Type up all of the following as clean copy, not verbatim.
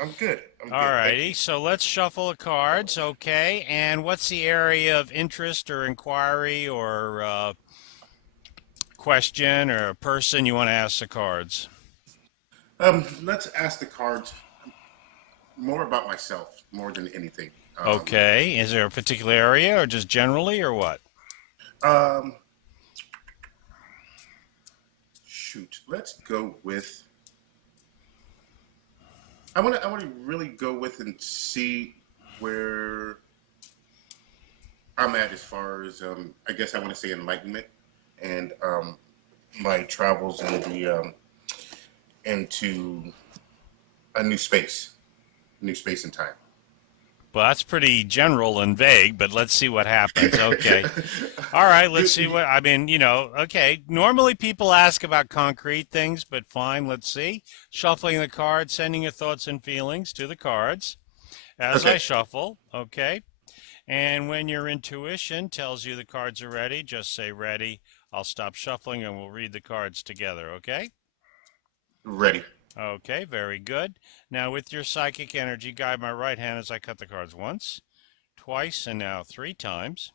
I'm good. I'm All good. Thank righty, you. so let's shuffle the cards, okay? And what's the area of interest or inquiry or question or person you want to ask the cards? Let's ask the cards more about myself, more than anything. Okay, is there a particular area or just generally or what? Um, Shoot. Let's go with. I want to really go with and see where I'm at as far as I guess I want to say enlightenment and my travels in the into a new space and time. Well, that's pretty general and vague, but let's see what happens. Okay. All right, let's see Do- what I mean, okay. Normally people ask about concrete things, but fine, let's see. Shuffling the cards, sending your thoughts and feelings to the cards as I okay. shuffle, okay? And when your intuition tells you the cards are ready, just say ready. I'll stop shuffling and we'll read the cards together, okay? Ready. Okay, very good. Now, with your psychic energy, guide my right hand as I cut the cards once, twice, and now three times.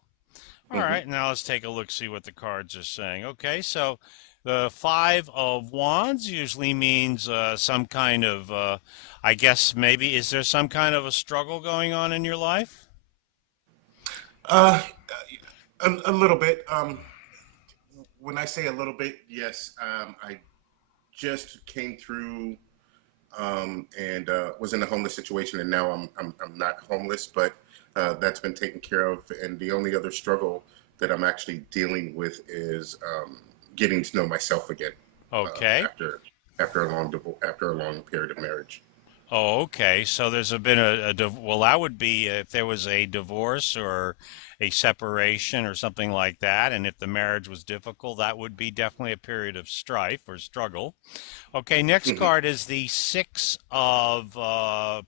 All Hmm. right, now let's take a look, see what the cards are saying. Okay, so the Five of Wands usually means some kind of, I guess maybe, is there some kind of a struggle going on in your life? Uh, a little bit. When I say a little bit, yes. I just came through and was in a homeless situation, and now I'm not homeless, but that's been taken care of. And the only other struggle that I'm actually dealing with is getting to know myself again Okay. after after a long period of marriage. Oh, okay. So there's been well, that would be if there was a divorce or a separation or something like that, and if the marriage was difficult, that would be definitely a period of strife or struggle. Okay, next Hmm. card is the Six of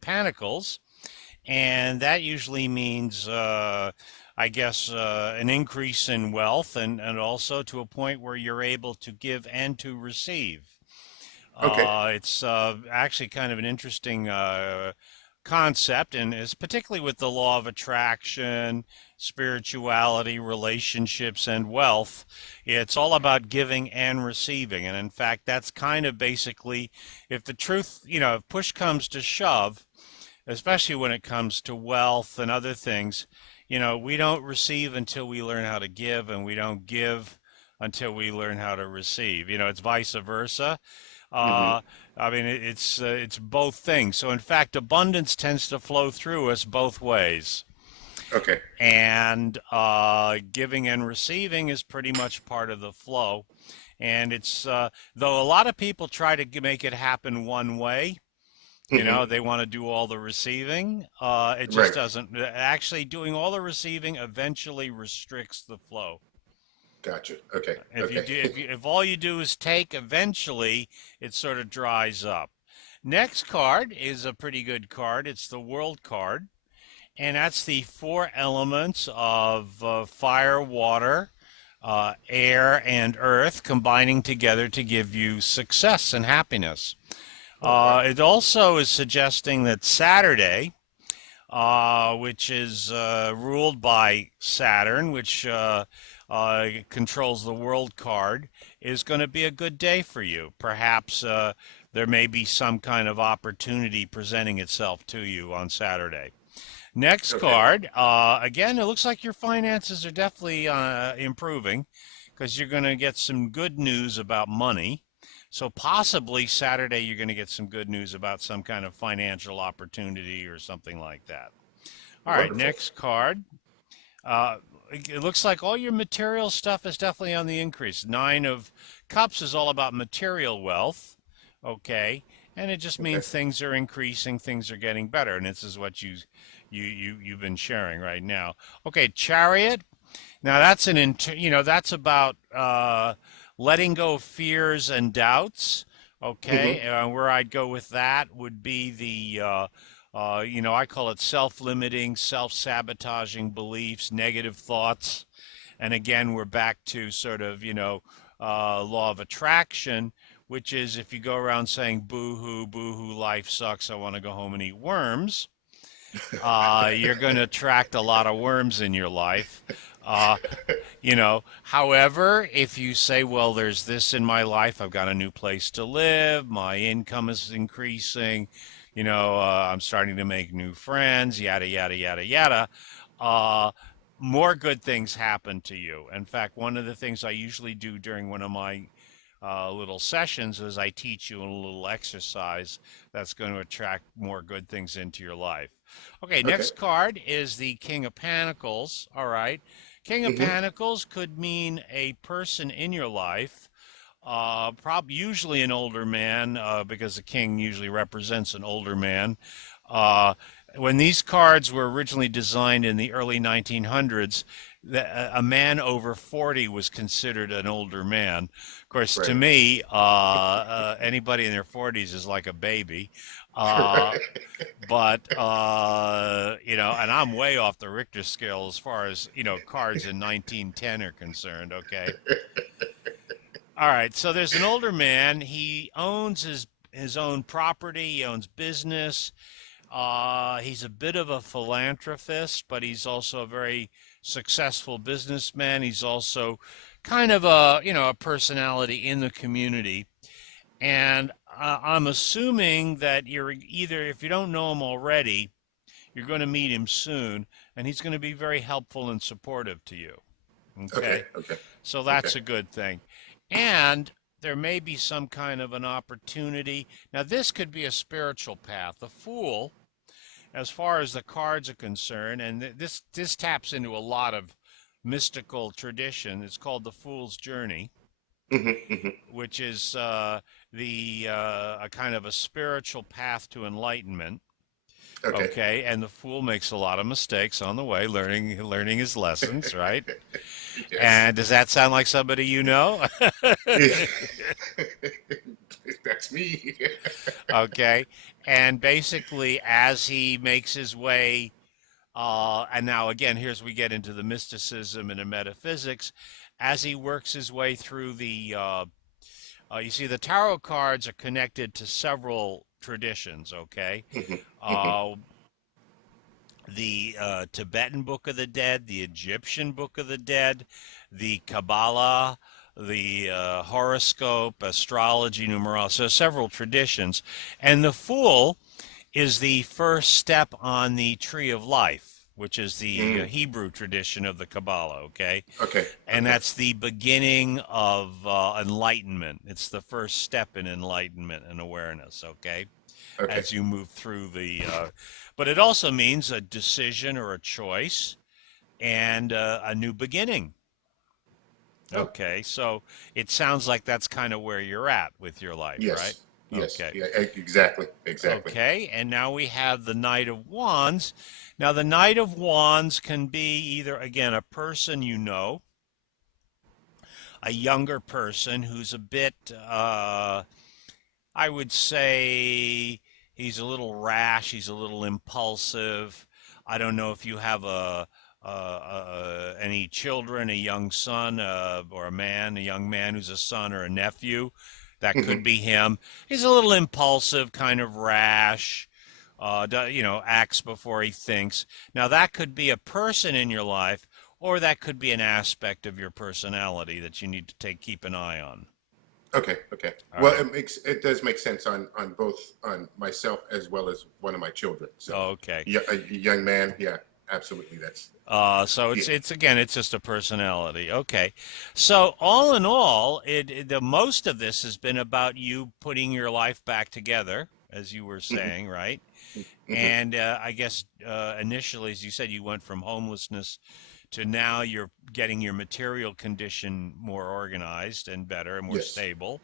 Panicles, and that usually means, I guess, an increase in wealth and also to a point where you're able to give and to receive. Okay. It's actually kind of an interesting concept, and is particularly with the law of attraction, spirituality, relationships, and wealth. It's all about giving and receiving. And in fact, that's kind of basically, if the truth, if push comes to shove, especially when it comes to wealth and other things, we don't receive until we learn how to give, and we don't give until we learn how to receive. It's vice versa. Hmm. Uh, I mean, it's both things. So in fact, abundance tends to flow through us both ways, Okay. and giving and receiving is pretty much part of the flow. And it's though a lot of people try to make it happen one way. Hmm. They want to do all the receiving. It just Right. doesn't. Actually, doing all the receiving eventually restricts the flow. Gotcha. Okay. If you Okay. do, if all you do is take, eventually it sort of dries up. Next card is a pretty good card. It's the World card, and that's the four elements of fire, water, air, and earth combining together to give you success and happiness. Oh wow. It also is suggesting that Saturday, which is ruled by Saturn, which controls the World card, is going to be a good day for you. Perhaps there may be some kind of opportunity presenting itself to you on Saturday. Next Okay. card, again, it looks like your finances are definitely improving because you're going to get some good news about money. So possibly Saturday you're going to get some good news about some kind of financial opportunity or something like that. All right, Wonderful. next card. Uh, it looks like all your material stuff is definitely on the increase. Nine of Cups is all about material wealth, okay, and it just Okay. means things are increasing, things are getting better, and this is what you've been sharing right now. Okay, Chariot. Now that's that's about letting go of fears and doubts. Okay, Hmm. where I'd go with that would be I call it self-limiting, self-sabotaging beliefs, negative thoughts. And again, we're back to sort of, law of attraction, which is if you go around saying boo hoo, life sucks, I want to go home and eat worms, you're going to attract a lot of worms in your life. Uh, However, if you say, well, there's this in my life, I've got a new place to live, my income is increasing, I'm starting to make new friends, yada, yada, yada, yada, uh, more good things happen to you. In fact, one of the things I usually do during one of my little sessions is I teach you a little exercise that's going to attract more good things into your life. Okay, Okay. next card is the King of Panicles. All right. King of Hmm. Panicles could mean a person in your life, probably usually an older man, because the king usually represents an older man. Uh, when these cards were originally designed in the early 1900s, a man over 40 was considered an older man. Of course, to Right. me, anybody in their 40s is like a baby. Uh, Right. but and I'm way off the Richter scale as far as, cards in 1910 are concerned, okay? All right, so there's an older man. He owns his own property, he owns business. He's a bit of a philanthropist, but he's also a very successful businessman. He's also kind of a personality in the community. And I'm assuming that you're either, if you don't know him already, you're going to meet him soon, and he's going to be very helpful and supportive to you. Okay. Okay? Okay. So Okay. that's a good thing. And there may be some kind of an opportunity. Now, this could be a spiritual path. The Fool, as far as the cards are concerned, and this taps into a lot of mystical tradition. It's called the Fool's Journey, Hmm. Hmm. which is the a kind of a spiritual path to enlightenment. Okay. Okay, and the fool makes a lot of mistakes on the way, learning his lessons, right? Yes. And does that sound like somebody you know? That's me. Okay, and basically, as he makes his way, and now again, here's we get into the mysticism and the metaphysics, as he works his way through you see, the tarot cards are connected to several traditions. Okay, Hmm. Hmm. uh, the Tibetan Book of the Dead, the Egyptian Book of the Dead, the Kabbalah, the horoscope, astrology, numerology, so several traditions. And the Fool is the first step on the Tree of Life, which is the Mm. Hebrew tradition of the Kabbalah, okay? Okay. And Okay. that's the beginning of enlightenment. It's the first step in enlightenment and awareness, okay? Okay. As you move through but it also means a decision or a choice and a new beginning. Oh, Okay, so it sounds like that's kind of where you're at with your life, right? yes. Yes. Okay. Yeah. Exactly. Exactly. Okay, and now we have the Knight of Wands. Now, the Knight of Wands can be either, again, a person you know, a younger person who's a bit, I would say he's a little rash, he's a little impulsive. I don't know if you have any children, a young son, or a young man who's a son or a nephew. That could Hmm. be him. He's a little impulsive, kind of rash, acts before he thinks. Now, that could be a person in your life, or that could be an aspect of your personality that you need to keep an eye on. Okay. Okay. All Well, right. it does make sense on both on myself as well as one of my children. So, Okay. yeah, a young man. Yeah. Absolutely. That's So yeah. it's again, it's just a personality. Okay. So all in all, the most of this has been about you putting your life back together, as you were Hmm. saying, right? Hmm. And I guess initially, as you said, you went from homelessness to now you're getting your material condition more organized and better and more Yes. stable.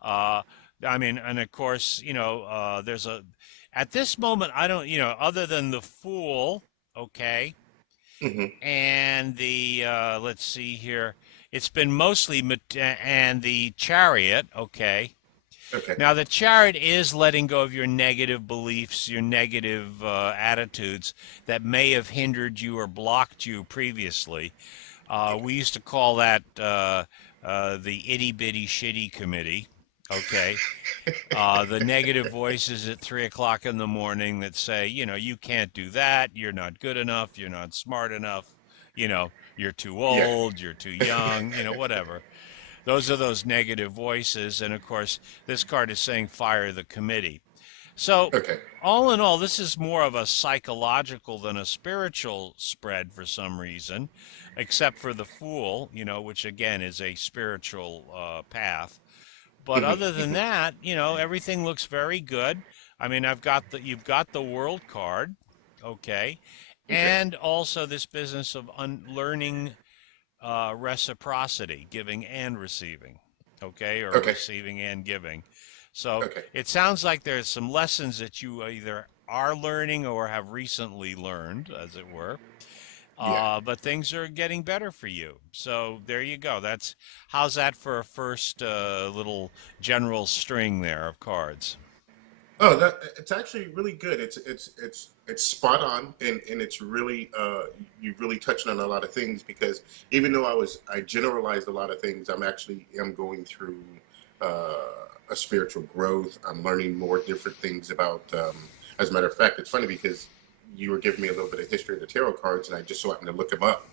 Uh, I mean, and of course, at this moment, I don't, other than the Fool, okay, Hmm. and let's see here, it's been mostly, and the Chariot, okay. Okay. Now, the Chariot is letting go of your negative beliefs, your negative attitudes that may have hindered you or blocked you previously. We used to call that the itty bitty shitty committee. Okay. The negative voices at 3 o'clock in the morning that say, you can't do that. You're not good enough. You're not smart enough. You're too Yeah. old. You're too young. Whatever. Those are those negative voices. And of course, this card is saying fire the committee. So, Okay. all in all, this is more of a psychological than a spiritual spread for some reason, except for the Fool, which again is a spiritual path. But Hmm. other than Hmm. that, everything looks very good. I mean, you've got the World card, okay, Okay. and also this business of learning reciprocity, giving and receiving, okay, or Okay. receiving and giving. So Okay. it sounds like there's some lessons that you either are learning or have recently learned, as it were. Yeah. But things are getting better for you. So there you go. How's that for a first little general string there of cards? Oh, that it's actually really good. It's spot on, and it's really you really touched on a lot of things because even though I generalized a lot of things, I'm actually am going through a spiritual growth. I'm learning more different things about. As a matter of fact, it's funny because you were giving me a little bit of history of the tarot cards, and I just so happened to look them up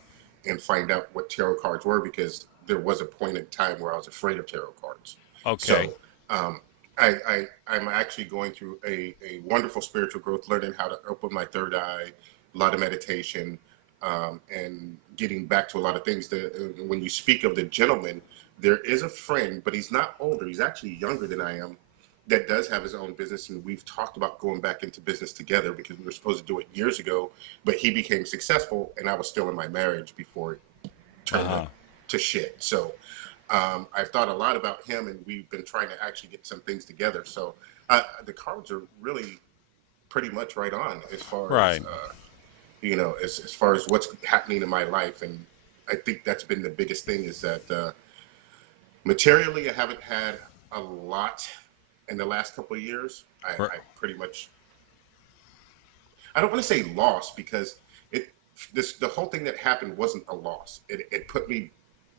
and find out what tarot cards were because there was a point in time where I was afraid of tarot cards. Okay. So um, I'm actually going through a wonderful spiritual growth, learning how to open my third eye, a lot of meditation, and getting back to a lot of things. When you speak of the gentleman, there is a friend, but he's not older. He's actually younger than I am, that does have his own business, and we've talked about going back into business together because we were supposed to do it years ago, but he became successful, and I was still in my marriage before it turned Uh-huh. to shit. So I've thought a lot about him, and we've been trying to actually get some things together. So the cards are really pretty much right on as far as Right. as far as what's happening in my life, and I think that's been the biggest thing is that materially I haven't had a lot in the last couple of years. I pretty much I don't want to say lost because it the whole thing that happened wasn't a loss. It put me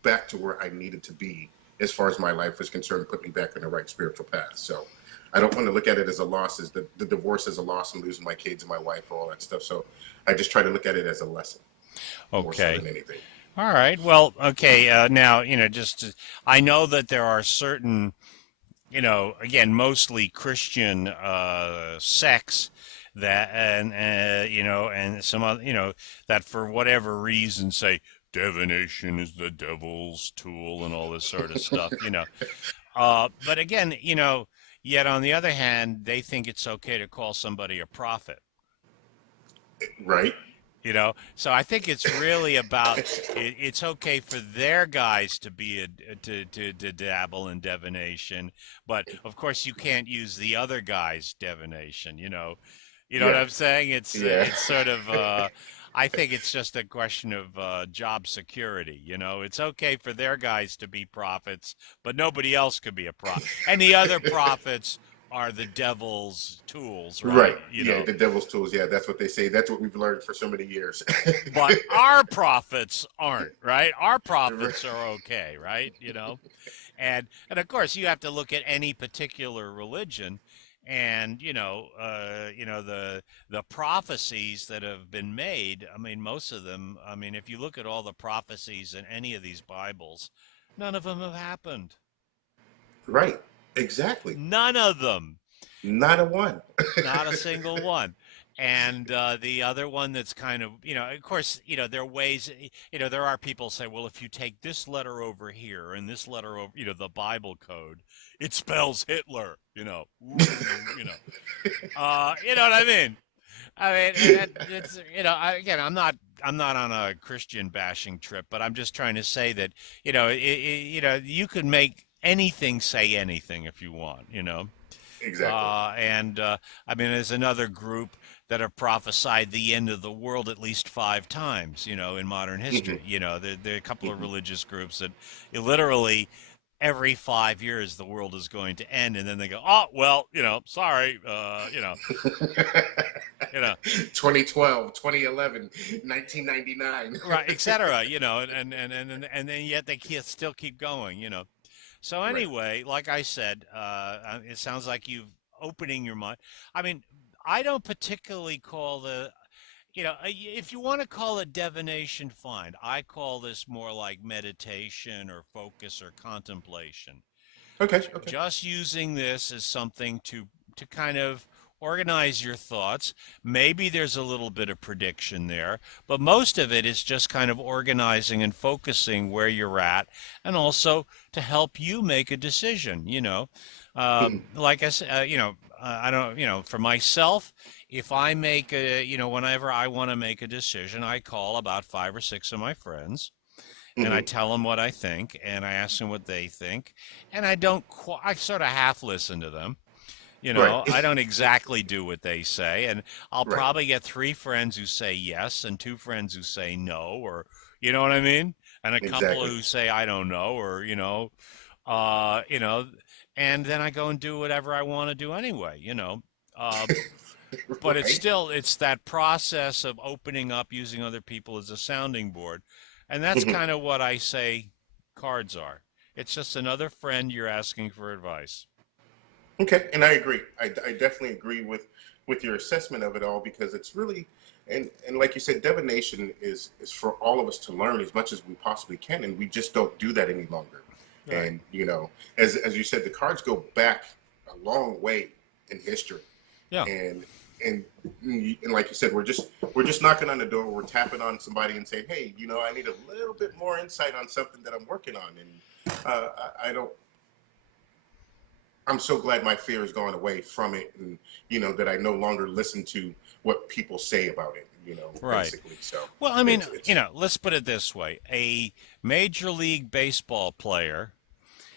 back to where I needed to be as far as my life was concerned, put me back on the right spiritual path. So I don't want to look at it as a loss, as the divorce as a loss and losing my kids and my wife, all that stuff. So I just try to look at it as a lesson more so Okay. than anything. All right. Well, okay. Now, I know that there are certain, again, mostly Christian sects that, and some other, that for whatever reason say divination is the devil's tool and all this sort of stuff. But again, yet on the other hand, they think it's okay to call somebody a prophet. Right? So I think it's really about it's okay for their guys to be to dabble in divination, but of course you can't use the other guy's divination. You know what Yeah. I'm saying? Yeah. It's sort of I think it's just a question of job security. It's okay for their guys to be prophets, but nobody else could be a prophet, and the other prophets are the devil's tools, Right. right? Yeah, the devil's tools. Yeah, that's what they say. That's what we've learned for so many years. But our profits aren't, right? Our profits are okay, right? And of course you have to look at any particular religion, and the prophecies that have been made. I mean, most of them. I mean, if you look at all the prophecies in any of these Bibles, none of them have happened. Right. Exactly. None of them. Not a one. Not a single one. And the other one that's kind of, of course, there are ways, there are people say, well, if you take this letter over here and this letter over, the Bible code, it spells Hitler, ooh, you know what I mean? I mean, it's, again, I'm not on a Christian bashing trip, but I'm just trying to say that, you can make anything say anything if you want. Exactly. And I mean, there's another group that have prophesied the end of the world at least 5 times, in modern Hmm. history. There are a couple of Hmm. religious groups that literally every 5 years the world is going to end, and then they go, oh well, sorry, 2012, 2011, 1999. right, etc. And then yet they still keep going. So Right. anyway, like I said, it sounds like you've opening your mind. I mean, I don't particularly call if you want to call it divination, fine. I call this more like meditation or focus or contemplation. Okay. Okay. Just using this as something to kind of organize your thoughts. Maybe there's a little bit of prediction there, but most of it is just kind of organizing and focusing where you're at, and also to help you make a decision. Mhm. Like I said, I don't, for myself, if I make whenever I want to make a decision, I call about 5 or 6 of my friends and I Mhm. tell them what I think, and I ask them what they think, and I don't. I sort of half listen to them. Right. I don't exactly do what they say, and I'll Right. probably get 3 friends who say yes, and 2 friends who say no, or you know what I mean, and a couple Exactly. who say I don't know, or uh, you know, and then I go and do whatever I want to do anyway. Uh, but Right. it's that process of opening up, using other people as a sounding board. And that's Mhm. kind of what I say cards are. It's just another friend you're asking for advice. Okay, and I agree. I definitely agree with your assessment of it all because it's really and like you said, divination is for all of us to learn as much as we possibly can, and we just don't do that any longer. Right. And as you said, the cards go back a long way in history, Yeah. and and and like you said, we're just knocking on the door, we're tapping on somebody and saying, hey, I need a little bit more insight on something that I'm working on, and I don't I'm so glad my fear has gone away from it, and that I no longer listen to what people say about it. Right. Basically. So Well, I mean, it's let's put it this way. A Major League Baseball player,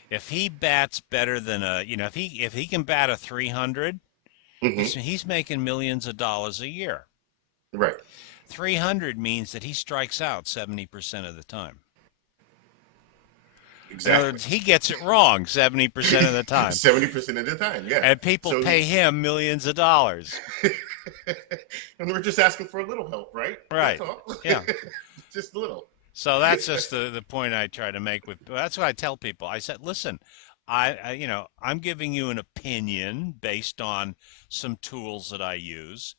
if he bats better than if he can bat a 300, hmm he's making millions of dollars a year. right, 300 means that he strikes out 70% of the time. In other exactly. words, he gets it wrong 70% of the time. 70% of the time, yeah. And people So pay him millions of dollars. and we're just asking for a little help, right? That's Right. all. Yeah. Just a little. So that's just the point I try to make with that's what I tell people. I said, listen, I'm giving you an opinion based on some tools that I use.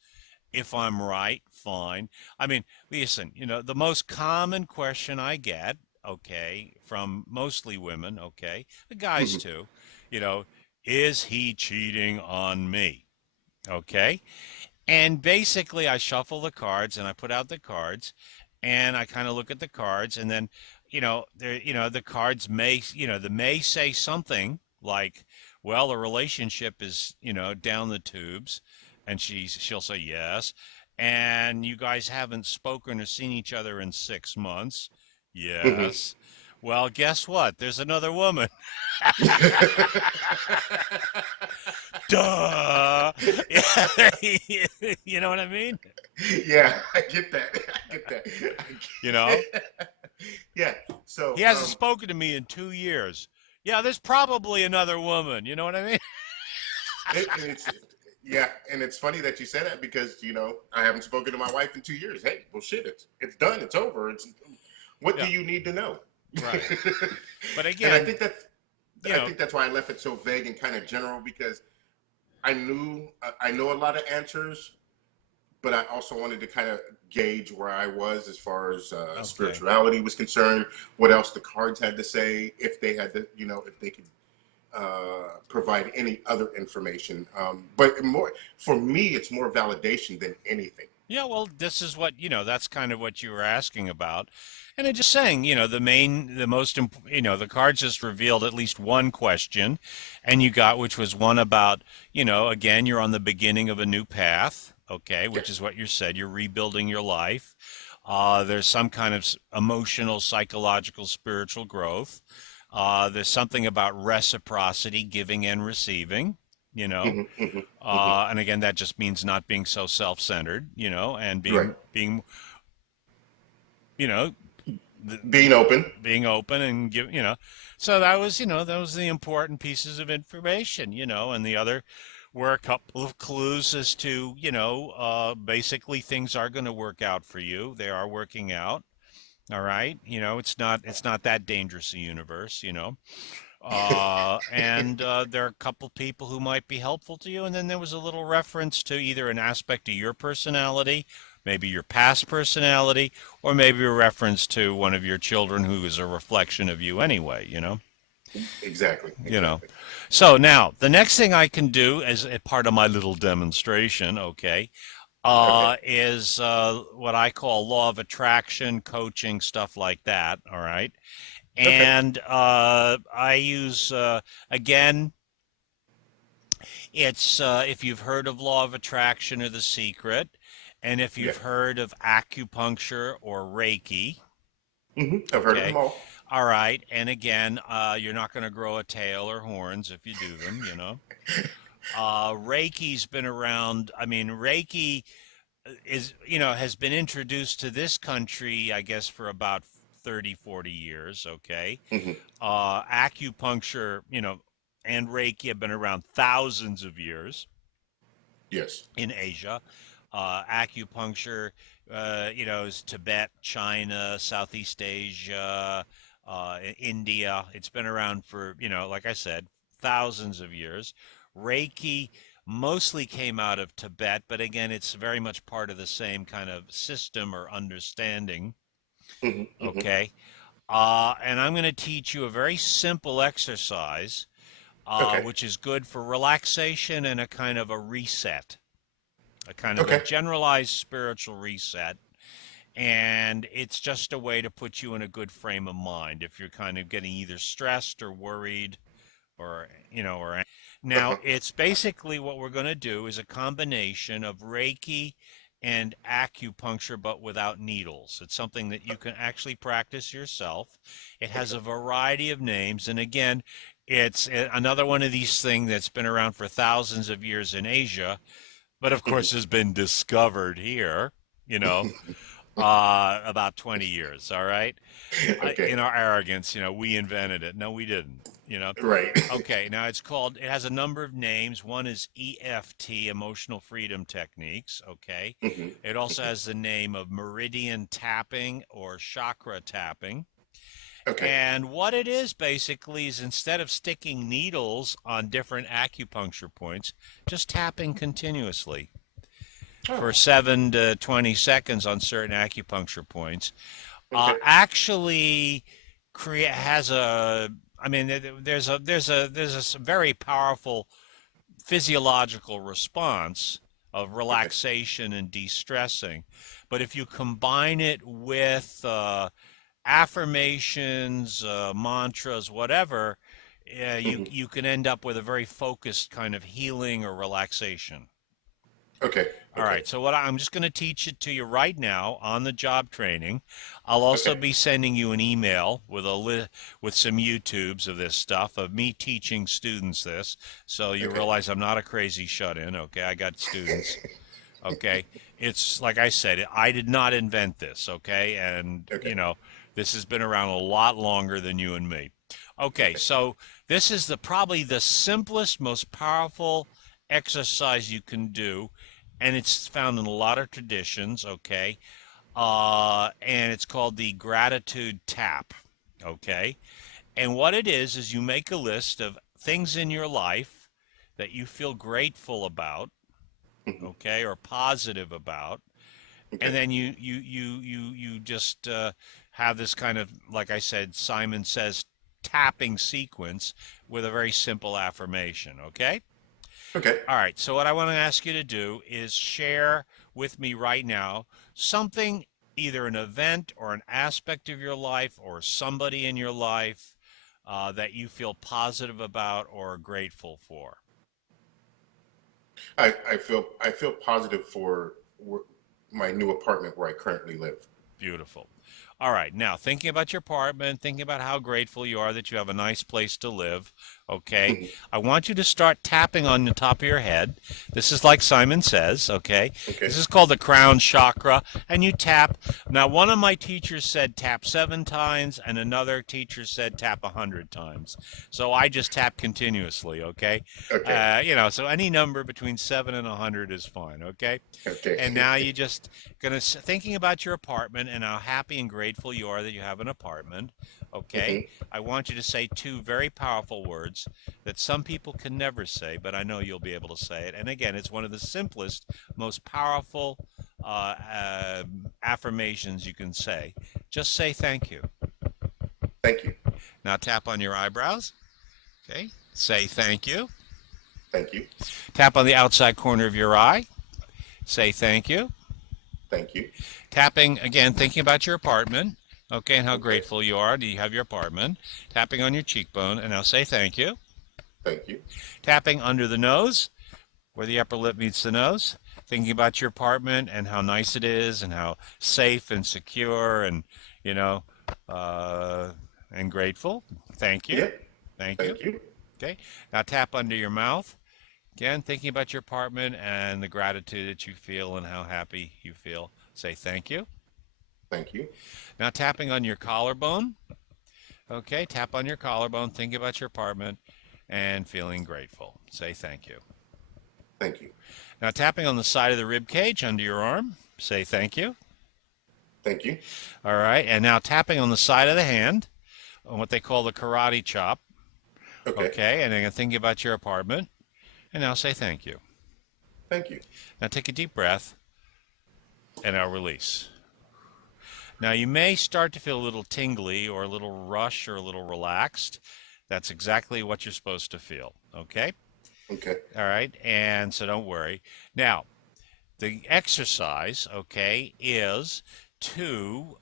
If I'm right, fine. I mean, listen, the most common question I get, okay, from mostly women, okay, the guys hmm too, you know, is he cheating on me? Okay. And basically, I shuffle the cards and I put out the cards and I kind of look at the cards and then, the cards may say something like, well, the relationship is, down the tubes. And she'll say yes. And you guys haven't spoken or seen each other in 6 months. hmm Yes. Well, guess what? There's another woman. Duh. Yeah. You know what I mean? Yeah, I get that. I get that. You know? Yeah. So, He hasn't spoken to me in 2 years. Yeah, there's probably another woman. You know what I mean? and it's yeah, and it's funny that you say that because I haven't spoken to my wife in 2 years. Hey, well, shit, it's done. It's over. It's what do Yeah, you need to know? right. But And I again, think that's you I know, think that's why I left it so vague and kind of general because I know a lot of answers, but I also wanted to kind of gauge where I was as far as okay. spirituality was concerned. What else the cards had to say, if they had to, if they could provide any other information. But more for me, it's more validation than anything. Yeah, well, this is what, that's kind of what you were asking about. And I'm just saying, the most, the cards just revealed at least one question, and which was one about, again, you're on the beginning of a new path, okay, which Yes. is what you said, you're rebuilding your life. There's some kind of emotional, psychological, spiritual growth. There's something about reciprocity, giving and receiving, you know. hmm hmm hmm And again, that just means not being so self-centered, and Right. you know, Being open. being open and So that was the important pieces of information, and the other were a couple of clues as to, basically things are going to work out for you. They are working out. All right. It's not that dangerous a universe. And there are a couple people who might be helpful to you. And then there was a little reference to either an aspect of your personality, maybe your past personality, or maybe a reference to one of your children who is a reflection of you anyway, you know? Exactly, You know. exactly. So now the next thing I can do as a part of my little demonstration, okay, Okay, is what I call law of attraction, coaching, stuff like that. All right. okay, And I use, again, it's if you've heard of law of attraction or the secret, and if yeah. you've heard of acupuncture or Reiki, I've heard of them okay. all. All right. And again, you're not going to grow a tail or horns if you do them, you know. Reiki's been around. I mean, Reiki is, has been introduced to this country, I guess, for about 30, 40 years. Okay. Hmm. Acupuncture, and Reiki have been around thousands of years Yes. in Asia. Acupuncture, is Tibet, China, Southeast Asia, India. It's been around for, like I said, thousands of years. Reiki mostly came out of Tibet, but again, it's very much part of the same kind of system or understanding. Hmm. Okay. And I'm going to teach you a very simple exercise, Okay, which is good for relaxation and a kind of a reset, a kind of a okay, generalized spiritual reset. And it's just a way to put you in a good frame of mind if you're kind of getting either stressed or worried or now uh-huh. it's basically what we're going to do is a combination of Reiki and acupuncture, but without needles. It's something that you can actually practice yourself. It has Okay. a variety of names, and again, it's another one of these things that's been around for thousands of years in Asia, but of Hmm. course has been discovered here, you know, about 20 years. All right. Okay, In our arrogance, we invented it. No, we didn't. right. Okay, now it has a number of names. One is EFT, Emotional Freedom Techniques. Okay. Hmm. It also has the name of meridian tapping or chakra tapping. Okay. And what it is basically is instead of sticking needles on different acupuncture points, just tapping continuously for Oh, 7 to 20 seconds on certain acupuncture points okay. actually create has a I mean there's a very powerful physiological response of Okay. relaxation and de-stressing, but if you combine it with affirmations, mantras, whatever, you Hmm. you can end up with a very focused kind of healing or relaxation. Okay. All Okay. right, so I'm just going to teach it to you right now on the job training. I'll also Okay. be sending you an email with with some YouTubes of this stuff of me teaching students this, so you Okay. realize I'm not a crazy shut-in. Okay, I got students. Okay, it's like I said, I did not invent this. Okay, and Okay. this has been around a lot longer than you and me. Okay, Okay. so this is the probably the simplest, most powerful exercise you can do, and it's found in a lot of traditions. Okay, and it's called the gratitude tap. Okay, and what it is you make a list of things in your life that you feel grateful about, Hmm. okay, or positive about, and Okay. then you just have this kind of, like I said, Simon Says tapping sequence with a very simple affirmation. Okay. Okay. All right. So what I want to ask you to do is share with me right now something, either an event or an aspect of your life or somebody in your life that you feel positive about or grateful for. I feel positive for my new apartment where I currently live. Beautiful. All right. Now, thinking about your apartment, thinking about how grateful you are that you have a nice place to live, Okay, Mhm. I want you to start tapping on the top of your head. This is like Simon Says, okay? This Okay. is called the crown chakra, and you tap. Now, one of my teachers said tap 7 times, and another teacher said tap 100 times. So I just tap continuously, okay? Okay. So any number between 7 and 100 is fine, okay? Okay. And now you just gonna thinking about your apartment and how happy and grateful you are that you have an apartment, okay? Hmm. I want you to say two very powerful words that some people can never say, but I know you'll be able to say it. And again, it's one of the simplest, most powerful affirmations you can say. Just say thank you. Thank you. Now tap on your eyebrows. Okay. Say thank you. Thank you. Tap on the outside corner of your eye. Say thank you. Thank you. Tapping again, thinking about your apartment. Okay, and how Okay. grateful you are. Do you have your apartment? Tapping on your cheekbone, and now say thank you. Thank you. Tapping under the nose, where the upper lip meets the nose. Thinking about your apartment and how nice it is, and how safe and secure, and you know, uh, and grateful. Thank you. Yep. Thank you. Thank you. Okay. Now tap under your mouth. Again, thinking about your apartment and the gratitude that you feel and how happy you feel. Say thank you. Thank you. Now tapping on your collarbone. Okay, tap on your collarbone, think about your apartment, and feeling grateful. Say thank you. Thank you. Now tapping on the side of the rib cage under your arm. Say thank you. Thank you. All right, and now tapping on the side of the hand on what they call the karate chop. Okay. Okay, and then thinking about your apartment, and now say thank you. Thank you. Now take a deep breath, and now release. Now you may start to feel a little tingly or a little rush or a little relaxed. That's exactly what you're supposed to feel. Okay? Okay. All right. And so don't worry. Now, the exercise, okay, is to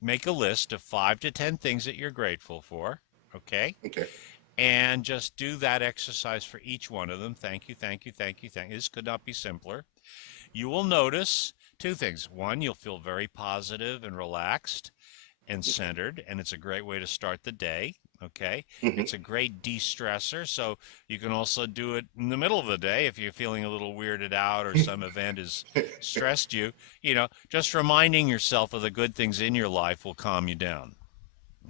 make a list of 5 to 10 things that you're grateful for. Okay? Okay. And just do that exercise for each one of them. Thank you, thank you, thank you, thank you. This could not be simpler. You will notice two things. One, you'll feel very positive and relaxed and Okay. centered, and it's a great way to start the day. Okay. Hmm. It's a great de stressor. So you can also do it in the middle of the day if you're feeling a little weirded out or some event has stressed you. Just reminding yourself of the good things in your life will calm you down.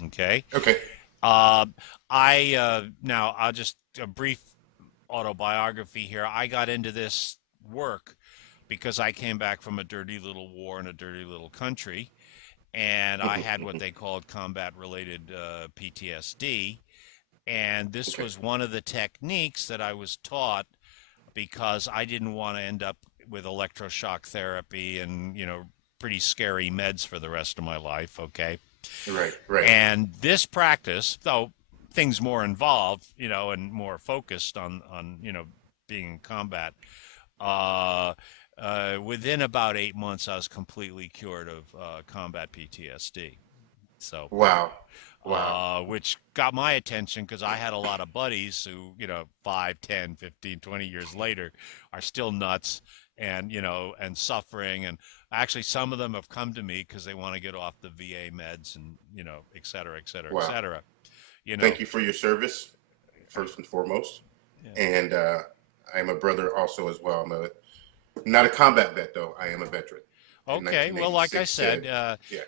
Okay. Okay. Uh, now I'll just a brief autobiography here. I got into this work because I came back from a dirty little war in a dirty little country, and I Hmm. had what Hmm. they called combat related PTSD. And this Okay. was one of the techniques that I was taught because I didn't want to end up with electroshock therapy and, pretty scary meds for the rest of my life. Okay. Right. Right. And this practice, though things more involved, and more focused on being in combat, uh, within about 8 months, I was completely cured of combat PTSD. So, Wow. Wow. which got my attention because I had a lot of buddies who, 5, 10, 15, 20 years later are still nuts and, and suffering. And actually, some of them have come to me because they want to get off the VA meds and, et cetera, et cetera, et Wow. cetera. You know, Thank you for your service, first and foremost. yeah. And I am a brother also as well. Not a combat vet though. I am a veteran. In Okay, well, like I 1986. said,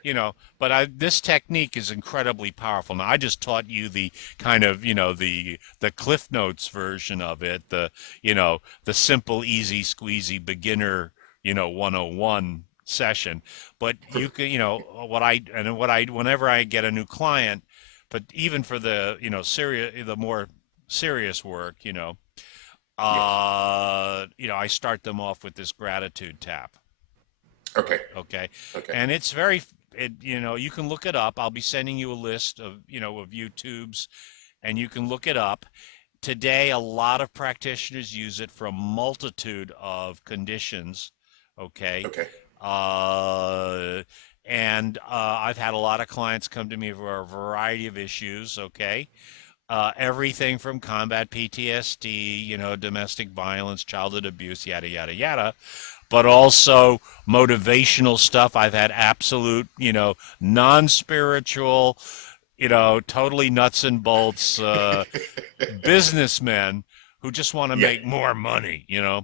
Yeah. but this technique is incredibly powerful. Now, I just taught you the kind of, the Cliff Notes version of it, the simple, easy, squeezy beginner, 101 session. But you can, whenever I get a new client, but even for the, the more serious work, Yes. I start them off with this gratitude tap. Okay. Okay. Okay. And you can look it up. I'll be sending you a list of YouTubes and you can look it up. Today, a lot of practitioners use it for a multitude of conditions. Okay. Okay. Uh, and I've had a lot of clients come to me for a variety of issues. Okay. Everything from combat PTSD, domestic violence, childhood abuse, yada, yada, yada, but also motivational stuff. I've had absolute, non spiritual, totally nuts and bolts businessmen who just want to Yeah. make more money, Yeah.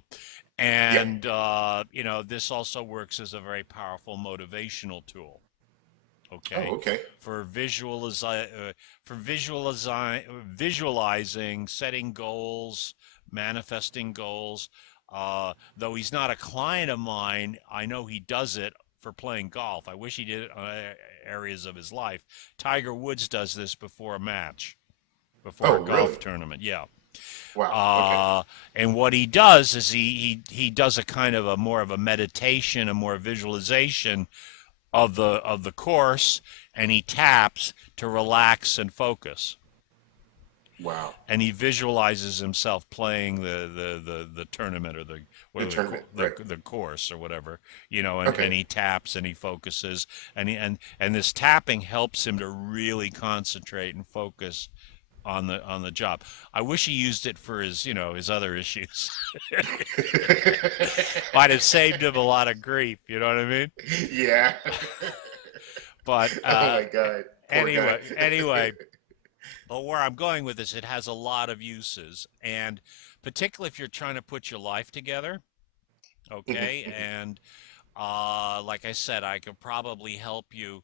and this also works as a very powerful motivational tool. Oh, Okay, okay. for visualizing, setting goals, manifesting goals. Though he's not a client of mine, I know he does it for playing golf. I wish he did it on areas of his life. Tiger Woods does this before a match, before a Oh, really? golf tournament. Yeah. Wow. Okay. Uh, and what he does is he does a kind of a more of a meditation, a more visualization of the course, and he taps to relax and focus. Wow. And he visualizes himself playing the tournament or the The what tournament, right? the course or whatever, and Okay. he taps and he focuses, and this tapping helps him to really concentrate and focus on the job. I wish he used it for his other issues. Might have saved him a lot of grief, you know what I mean? Yeah. But Oh my God. Poor guy. anyway, but where I'm going with this, it has a lot of uses, and particularly if you're trying to put your life together, Mhm, okay? mhm. And like I said, I could probably help you,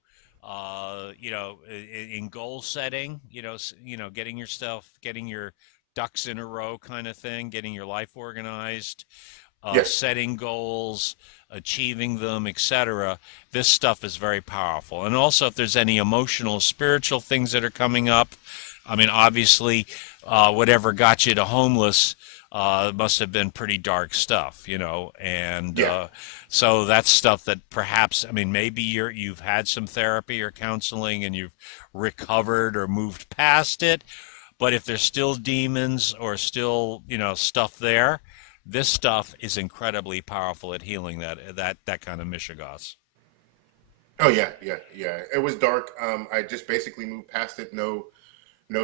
in goal setting, getting your ducks in a row kind of thing, getting your life organized, Yes. setting goals, achieving them, etc. This stuff is very powerful. And also, if there's any emotional, spiritual things that are coming up, I mean, obviously, whatever got you to homeless must have been pretty dark stuff, and Yeah. so that's stuff that perhaps, I mean, maybe you've had some therapy or counseling and you've recovered or moved past it, but if there's still demons or still, stuff there, this stuff is incredibly powerful at healing that kind of mishigas. Oh yeah. Yeah. Yeah. It was dark. I just basically moved past it. No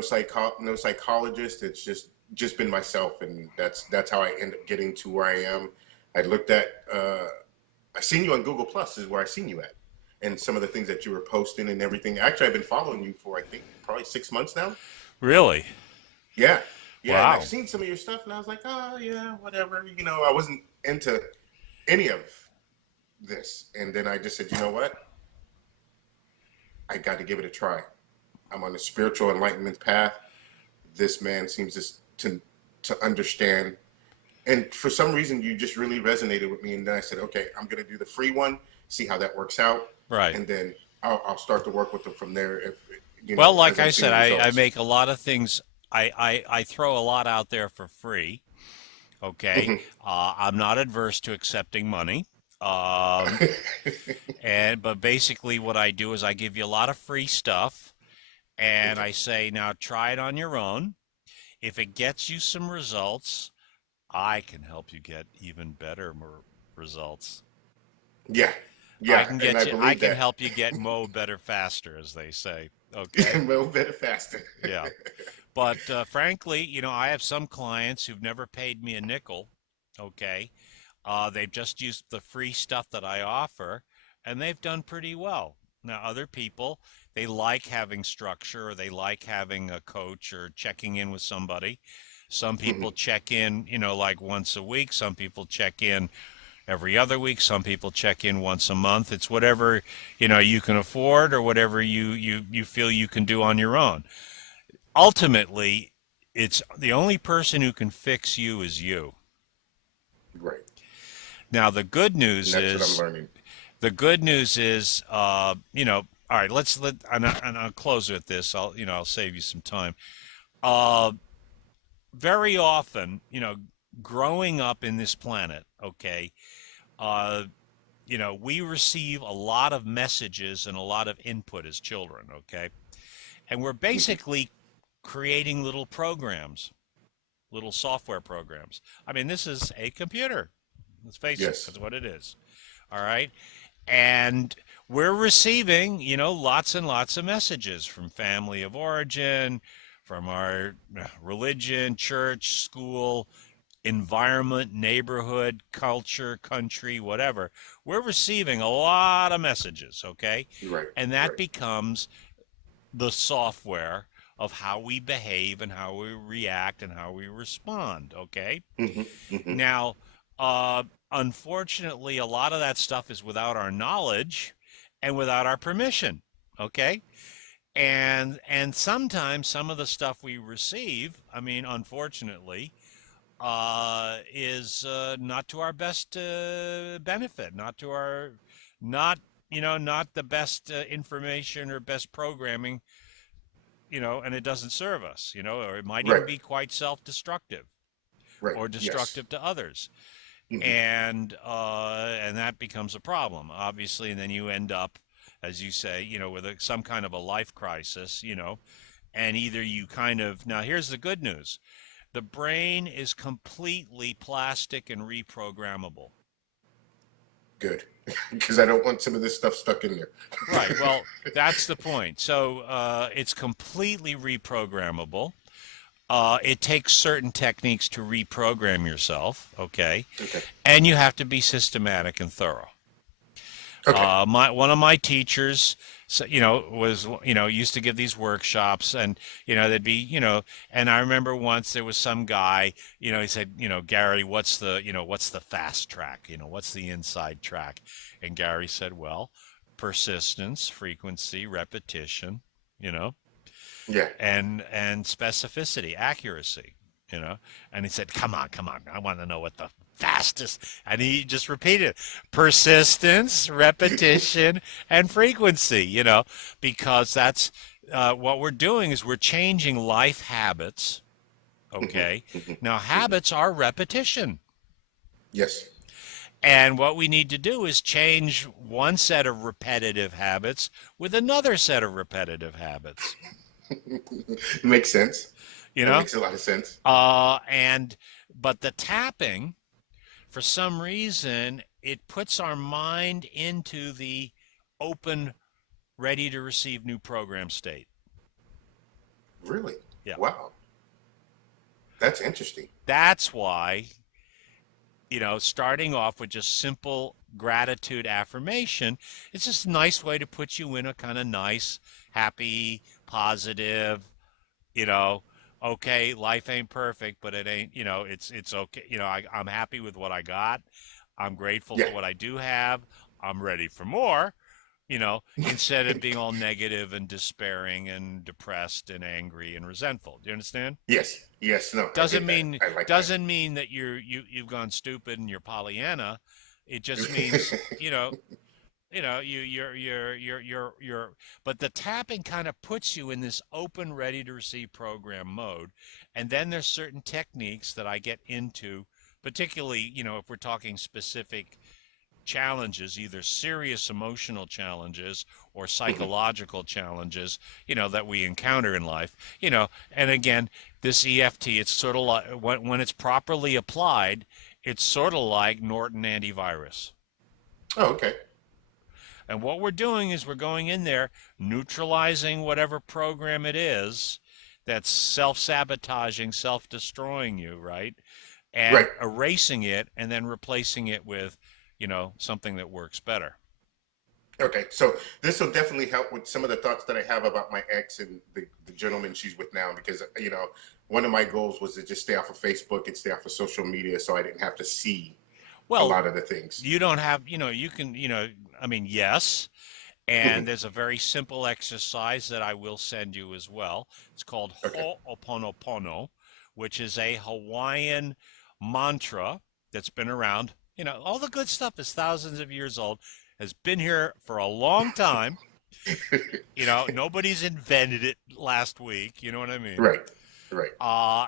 psychologist. It's just been myself, and that's how I end up getting to where I am. I looked at. I seen you on Google Plus is where I seen you at, and some of the things that you were posting and everything. Actually, I've been following you for I think probably 6 months now. Really? Yeah, yeah, and I've Wow. seen some of your stuff, and I was like, oh yeah, whatever. I wasn't into any of this, and then I just said, you know what? I got to give it a try. I'm on a spiritual enlightenment path. This man seems to understand, and for some reason, you just really resonated with me. And then I said, okay, I'm gonna do the free one, see how that works out, Right. and then I'll start to work with them from there. If Well, like as I'm I said, seeing I results. make a lot of things. I throw a lot out there for free. Okay. Hmm. I'm not adverse to accepting money. Um, but basically what I do is I give you a lot of free stuff and Okay. I say, now try it on your own. If it gets you some results, I can help you get even better results. Yeah, I yeah, can and get I you, I believe can that. help you get mo better faster, as they say. Okay. A little bit faster. Yeah. But frankly, I have some clients who've never paid me a nickel. Okay. They've just used the free stuff that I offer, and they've done pretty well. Now, other people, they like having structure, or they like having a coach or checking in with somebody. Some people Hmm. check in, like once a week. Some people check in every other week. Some people check in once a month. It's whatever, you can afford or whatever you feel you can do on your own. Ultimately, it's the only person who can fix you is you. Right, Now, and that's what I'm learning. the good news is, all right, and I'll close with this. I'll save you some time. Uh, Very often, growing up in this planet, okay, uh, we receive a lot of messages and a lot of input as children, okay, and we're Hmm. basically creating little programs, little software programs. I mean, this is a computer. Let's face it, Yes. that's what it is. All right. And we're receiving, lots and lots of messages from family of origin, from our religion, church, school, environment, neighborhood, culture, country, whatever. We're receiving a lot of messages, okay? Right. And that Right. becomes the software of how we behave and how we react and how we respond. Okay. Hmm. Hmm. Now, uh, unfortunately, a lot of that stuff is without our knowledge and without our permission. Okay. And sometimes some of the stuff we receive, I mean, unfortunately, is not to our best benefit, not to our, not, not the best information or best programming, and it doesn't serve us, or it might even Right. be quite self-destructive Right. or Yes. destructive to others. Hmm. And that becomes a problem, obviously, and then you end up, as you say, with some kind of a life crisis, and either you kind of, now here's the good news: the brain is completely plastic and reprogrammable. Good. Because I don't want some of this stuff stuck in there. Right. Well, that's the point. So it's completely reprogrammable. It takes certain techniques to reprogram yourself, okay? Okay. And you have to be systematic and thorough. Okay. My one of my teachers, was used to give these workshops, and they'd be, and I remember once there was some guy, he said, Gary, what's the fast track, what's the inside track, and Gary said, well, persistence, frequency, repetition, you know, Yeah. and specificity, accuracy, you know. And he said, come on, I want to know what the fastest. And he just repeated persistence, repetition, and frequency, because that's what we're doing is we're changing life habits. Hmm. Okay. Hmm. Now, Hmm. habits are repetition. Yes. And what we need to do is change one set of repetitive habits with another set of repetitive habits, Makes sense. you That know? makes a lot of sense. And but the tapping, for some reason, it puts our mind into the open, ready to receive new program state. Really? Yeah. Wow. That's interesting. That's why, starting off with just simple gratitude affirmation, it's just a nice way to put you in a kind of nice, happy, positive, you know, okay, life ain't perfect, but it ain't, it's okay. I'm happy with what I got. I'm grateful Yeah. for what I do have. I'm ready for more, instead of being all negative and despairing and depressed and angry and resentful. Do you understand? Yes. Yes. No, I Doesn't get that. mean I like that. doesn't mean that you've gone stupid and you're Pollyanna. It just means, you're but the tapping kind of puts you in this open, ready to receive program mode. And then there's certain techniques that I get into, particularly, if we're talking specific challenges, either serious emotional challenges or Hmm. psychological challenges, that we encounter in life, and again, this EFT, it's sort of like when it's properly applied, it's sort of like Norton antivirus. Oh, okay. And what we're doing is we're going in there, neutralizing whatever program it is that's self sabotaging, self destroying you, right? Right. And erasing it and then replacing it with, something that works better. Okay. So this will definitely help with some of the thoughts that I have about my ex and the gentleman she's with now, because, one of my goals was to just stay off of Facebook and stay off of social media so I didn't have to see a Well, lot of the things. you don't have, you can, I mean, yes. Hmm. And there's a very simple exercise that I will send you as well. It's called Okay. Ho'oponopono, which is a Hawaiian mantra that's been around. All the good stuff is thousands of years old, has been here for a long time. Nobody's invented it last week. You know what I mean? Right. Right.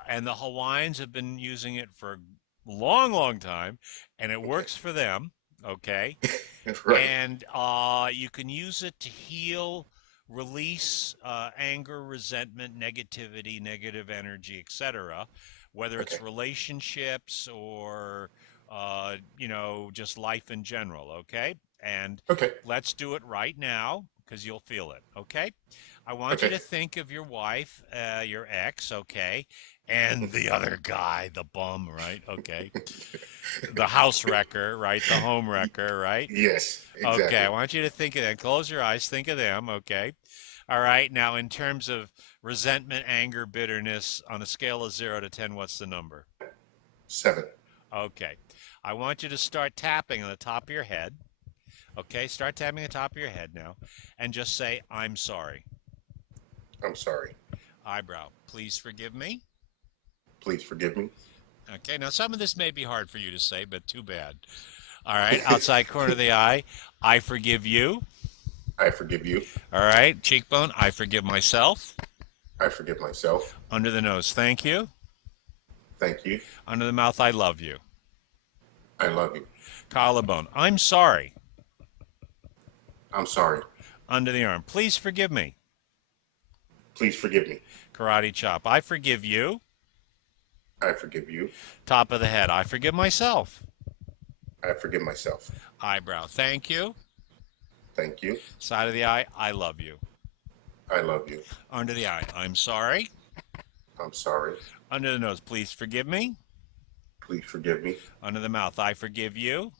And the Hawaiians have been using it for a long, long time, and it Okay. works for them. Okay. Right. And you can use it to heal, release anger, resentment, negativity, negative energy, etc. Whether Okay. it's relationships or just life in general. Okay, and Okay. let's do it right now because you'll feel it. Okay, I want you Okay. to think of your wife, your ex. Okay, and the other guy, the bum. Right. Okay, the house wrecker. Right, the home wrecker. Right. Yes, Okay, I exactly. want you to think of them. Close your eyes, think of them, okay? All right. Now, in terms of resentment, anger, bitterness, on a scale of 0 to 10, what's the number? 7. Okay. I want you to start tapping on the top of your head. Okay. Start tapping the top of your head now and just say, I'm sorry. I'm sorry. Eyebrow. Please forgive me. Please forgive me. Okay. Now, some of this may be hard for you to say, but too bad. All right. Outside corner of the eye. I forgive you. I forgive you. All right. Cheekbone. I forgive myself. I forgive myself. Under the nose. Thank you. Thank you. Under the mouth. I love you. I love you. Collarbone. I'm sorry. I'm sorry. Under the arm. Please forgive me. Please forgive me. Karate chop. I forgive you. I forgive you. Top of the head. I forgive myself. I forgive myself. Eyebrow. Thank you. Thank you. Side of the eye. I love you. I love you. Under the eye. I'm sorry. I'm sorry. Under the nose. Please forgive me. Please forgive me. Under the mouth. I forgive you.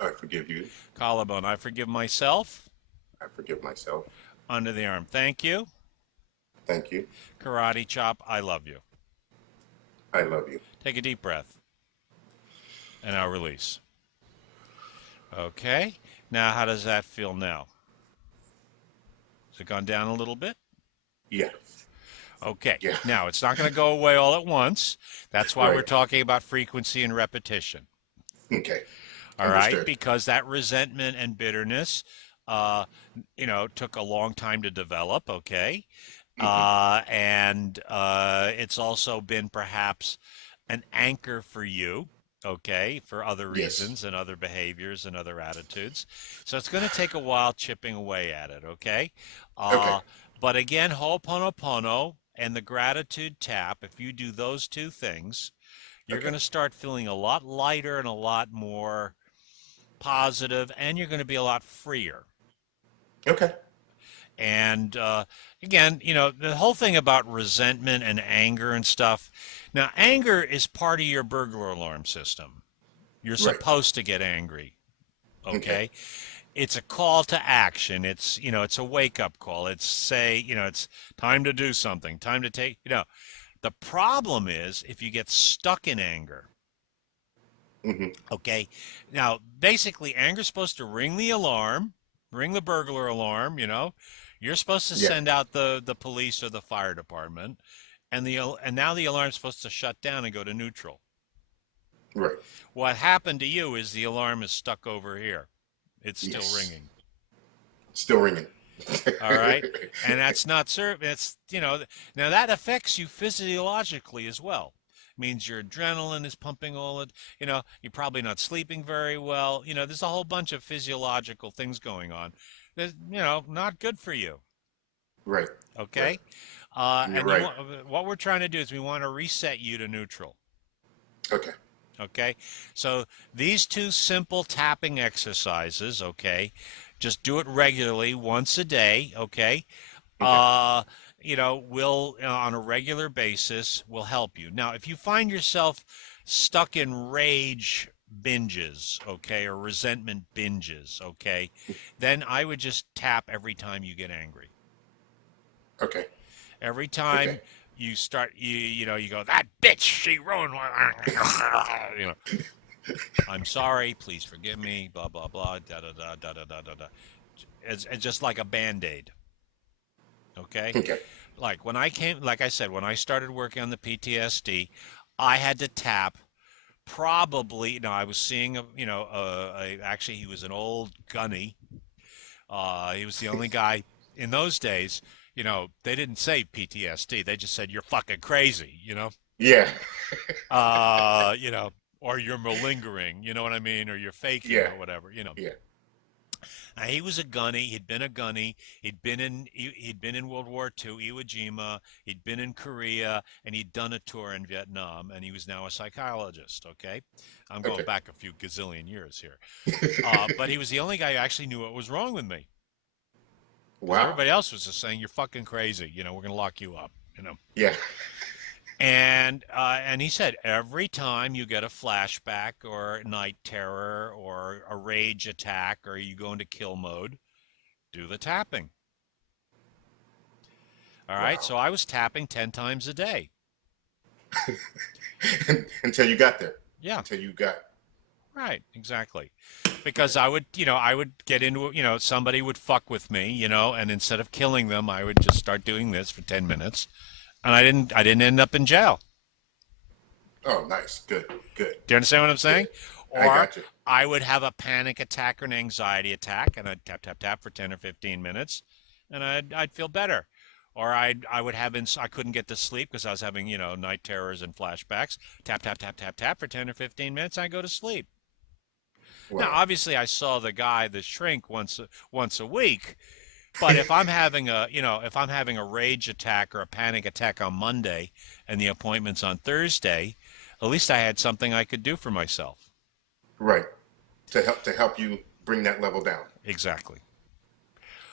I forgive you. Collarbone. I forgive myself. I forgive myself. Under the arm. Thank you. Thank you. Karate chop. I love you. I love you. Take a deep breath. And now release. Okay. Now, how does that feel now? Has it gone down a little bit? Yeah. Okay. Yeah. Now, it's not going to go away all at once. That's why Right. we're talking about frequency and repetition. Okay. All right. Understood. Because that resentment and bitterness, took a long time to develop. Okay. And it's also been perhaps an anchor for you, okay, for other Yes. reasons and other behaviors and other attitudes. So it's going to take a while chipping away at it, okay? Okay. But again, Ho'oponopono and the gratitude tap, if you do those two things, you're Okay. going to start feeling a lot lighter and a lot more positive, and you're going to be a lot freer. Okay. And again, the whole thing about resentment and anger and stuff. Now, anger is part of your burglar alarm system. You're Right. supposed to get angry. Okay? Okay. It's a call to action. It's a wake up call. It's time to do something, time to the problem is if you get stuck in anger. Mm-hmm. Okay. Now, basically, anger's supposed to ring the burglar alarm. You're supposed to Yeah. send out the police or the fire department, and now the alarm's supposed to shut down and go to neutral. Right. What happened to you is the alarm is stuck over here. It's still Yes. ringing. Still ringing. All right. And that's not serving. Now that affects you physiologically as well. It means your adrenaline is pumping you're probably not sleeping very well. There's a whole bunch of physiological things going on. That's, not good for you. Right. Okay. You're And right. what we're trying to do is we want to reset you to neutral. Okay. Okay. So these two simple tapping exercises, okay, just do it regularly once a day, okay? Okay. Will on a regular basis will help you. Now, if you find yourself stuck in rage binges, okay, or resentment binges, okay, then I would just tap every time you get angry. Okay. Every time Okay. you start, you go, that bitch, she ruined my, I'm sorry, please forgive me, blah, blah, blah, da, da, da, da, da, da, da, da. It's just like a Band-Aid. Okay? Okay. Like I said, when I started working on the PTSD, I had to tap probably, I was seeing, actually he was an old gunny. He was the only guy in those days, they didn't say PTSD. They just said, you're fucking crazy, Yeah. or you're malingering, you know what I mean? Or you're faking Yeah. or whatever, Yeah. He was a gunny. He'd been a gunny. He'd been in World War II, Iwo Jima. He'd been in Korea, and he'd done a tour in Vietnam. And he was now a psychologist. Okay, I'm going Okay. back a few gazillion years here. But he was the only guy who actually knew what was wrong with me. Because Wow. everybody else was just saying you're fucking crazy. We're gonna lock you up. Yeah. And he said every time you get a flashback or night terror or a rage attack or you go into kill mode, do the tapping. All right. Wow. So I was tapping 10 times a day. Until you got there. Yeah. Until you got. Right. Exactly. Because Okay. I would get into, somebody would fuck with me, and instead of killing them, I would just start doing this for 10 minutes. And I didn't end up in jail. Oh, nice. Good. Good. Do you understand what I'm Good. saying? I Or got you. I would have a panic attack or an anxiety attack, and I'd tap tap tap for 10 or 15 minutes, and I'd feel better. Or I would have I couldn't get to sleep because I was having night terrors and flashbacks. Tap tap tap tap tap for 10 or 15 minutes, I go to sleep. Now, Wow. obviously, I saw the shrink once a week, but if I'm having if I'm having a rage attack or a panic attack on Monday and the appointment's on Thursday, at least I had something I could do for myself. Right. To help you bring that level down. Exactly.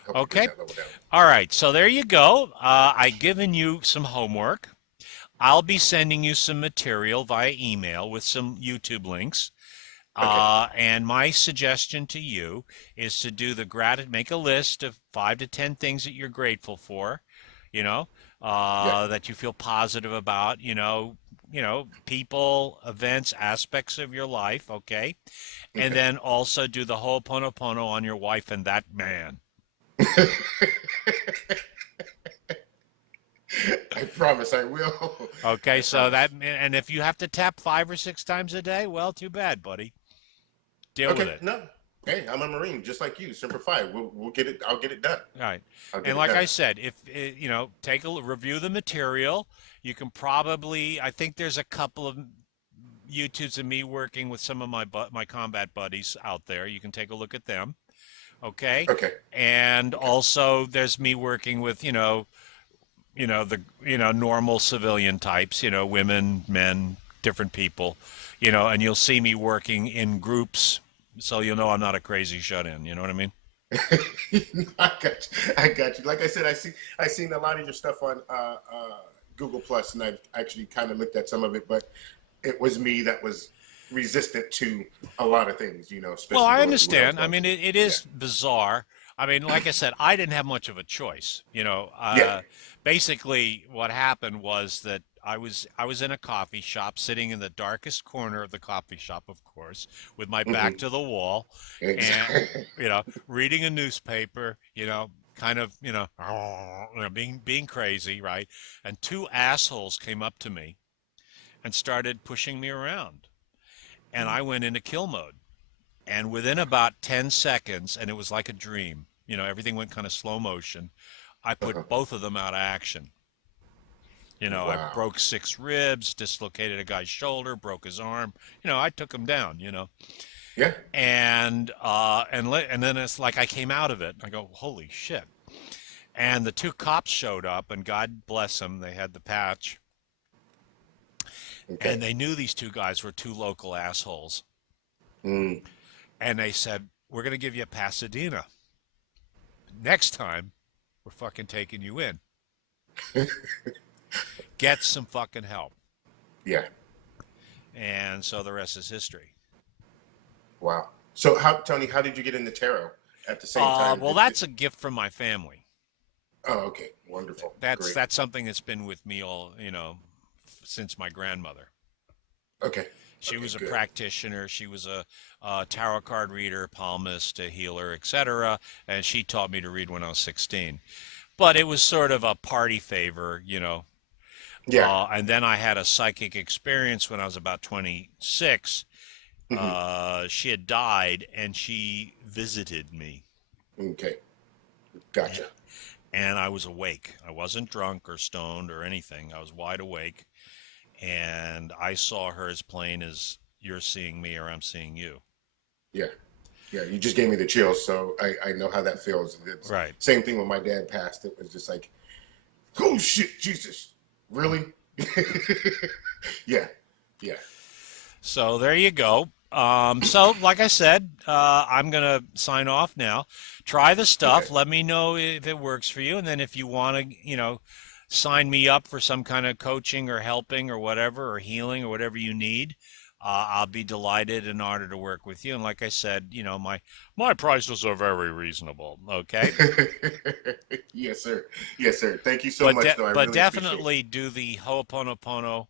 Help you bring Okay. that level down. All right. So there you go. I've given you some homework. I'll be sending you some material via email with some YouTube links. Okay. And my suggestion to you is to do make a list of 5 to 10 things that you're grateful for, you know, Yeah. that you feel positive about, people, events, aspects of your life, okay? And Okay. then also do the Ho'oponopono on your wife and that man. I promise I will. Okay, I so promise. and if you have to tap 5 or 6 times a day, well, too bad, buddy. Deal with Okay. it. No. Hey, I'm a Marine, just like you. Semper Fi. We'll get it. I'll get it done. All right. I'll get And it like done. I said, if take review the material. You can probably I think there's a couple of YouTubes of me working with some of my combat buddies out there. You can take a look at them. Okay? Okay. And Okay. also there's me working with, the normal civilian types, women, men, different people, and you'll see me working in groups so you'll know I'm not a crazy shut-in, you know what I mean? I got you. I got you. Like I said, I seen a lot of your stuff on Google Plus, and I've actually kind of looked at some of it, but it was me that was resistant to a lot of things, Well, especially I going through what I was understand. I going mean, through. it Yeah. is bizarre. I mean, like I said, I didn't have much of a choice. Yeah. Basically, what happened was that I was in a coffee shop, sitting in the darkest corner of the coffee shop, of course, with my back Hmm. to the wall, and Exactly. reading a newspaper. Kind of, being crazy, right? And two assholes came up to me and started pushing me around, and I went into kill mode. And within about 10 seconds, and it was like a dream, everything went kind of slow motion. I Uh-huh. put both of them out of action. I Wow. broke 6 ribs, dislocated a guy's shoulder, broke his arm. I took him down, Yeah. And then it's like I came out of it. I go, holy shit. And the two cops showed up, and God bless them, they had the patch, Okay. and they knew these two guys were two local assholes. Mm. And they said, we're going to give you a Pasadena. Next time, we're fucking taking you in. Get some fucking help. Yeah. And so the rest is history. Wow. So, Tony, how did you get into tarot at the same time? Well, that's a gift from my family. Oh, okay. Wonderful. Great. That's something that's been with me all, since my grandmother. Okay. She Okay. was a Good. practitioner. She was a tarot card reader, palmist, a healer, etc. And she taught me to read when I was 16. But it was sort of a party favor. Yeah. And then I had a psychic experience when I was about 26. Hmm. She had died, and she visited me. Okay. Gotcha. And I was awake. I wasn't drunk or stoned or anything. I was wide awake. And I saw her as plain as you're seeing me or I'm seeing you. Yeah. Yeah. You just gave me the chills, so I know how that feels. It's Right. same thing when my dad passed. It was just like, oh shit, Jesus, really? Yeah. Yeah. So there you go. So like I said, I'm gonna sign off now. Try the Okay. stuff. Let me know if it works for you, and then if you want to, sign me up for some kind of coaching or helping or whatever or healing or whatever you need, I'll be delighted and honored to work with you. And like I said, my prices are very reasonable. Okay. Yes, sir. Yes, sir. Thank you so But much, though. I but really appreciate it. definitely do the Ho'oponopono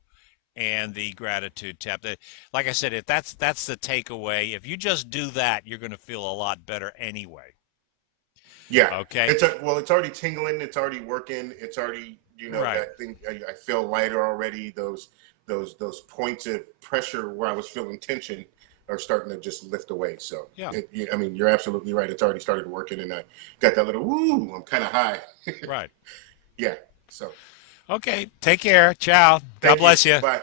and the gratitude tap. Like I said, if that's the takeaway. If you just do that, you're going to feel a lot better anyway. Yeah, Okay. well, it's already tingling. It's already working. It's already, Right. that thing. I feel lighter already. Those points of pressure where I was feeling tension are starting to just lift away. So, Yeah. I mean, you're absolutely right. It's already started working, and I got that little woo. I'm kind of high. Right. Yeah. So, Okay. Take care. Ciao. God thank you. bless you. Bye.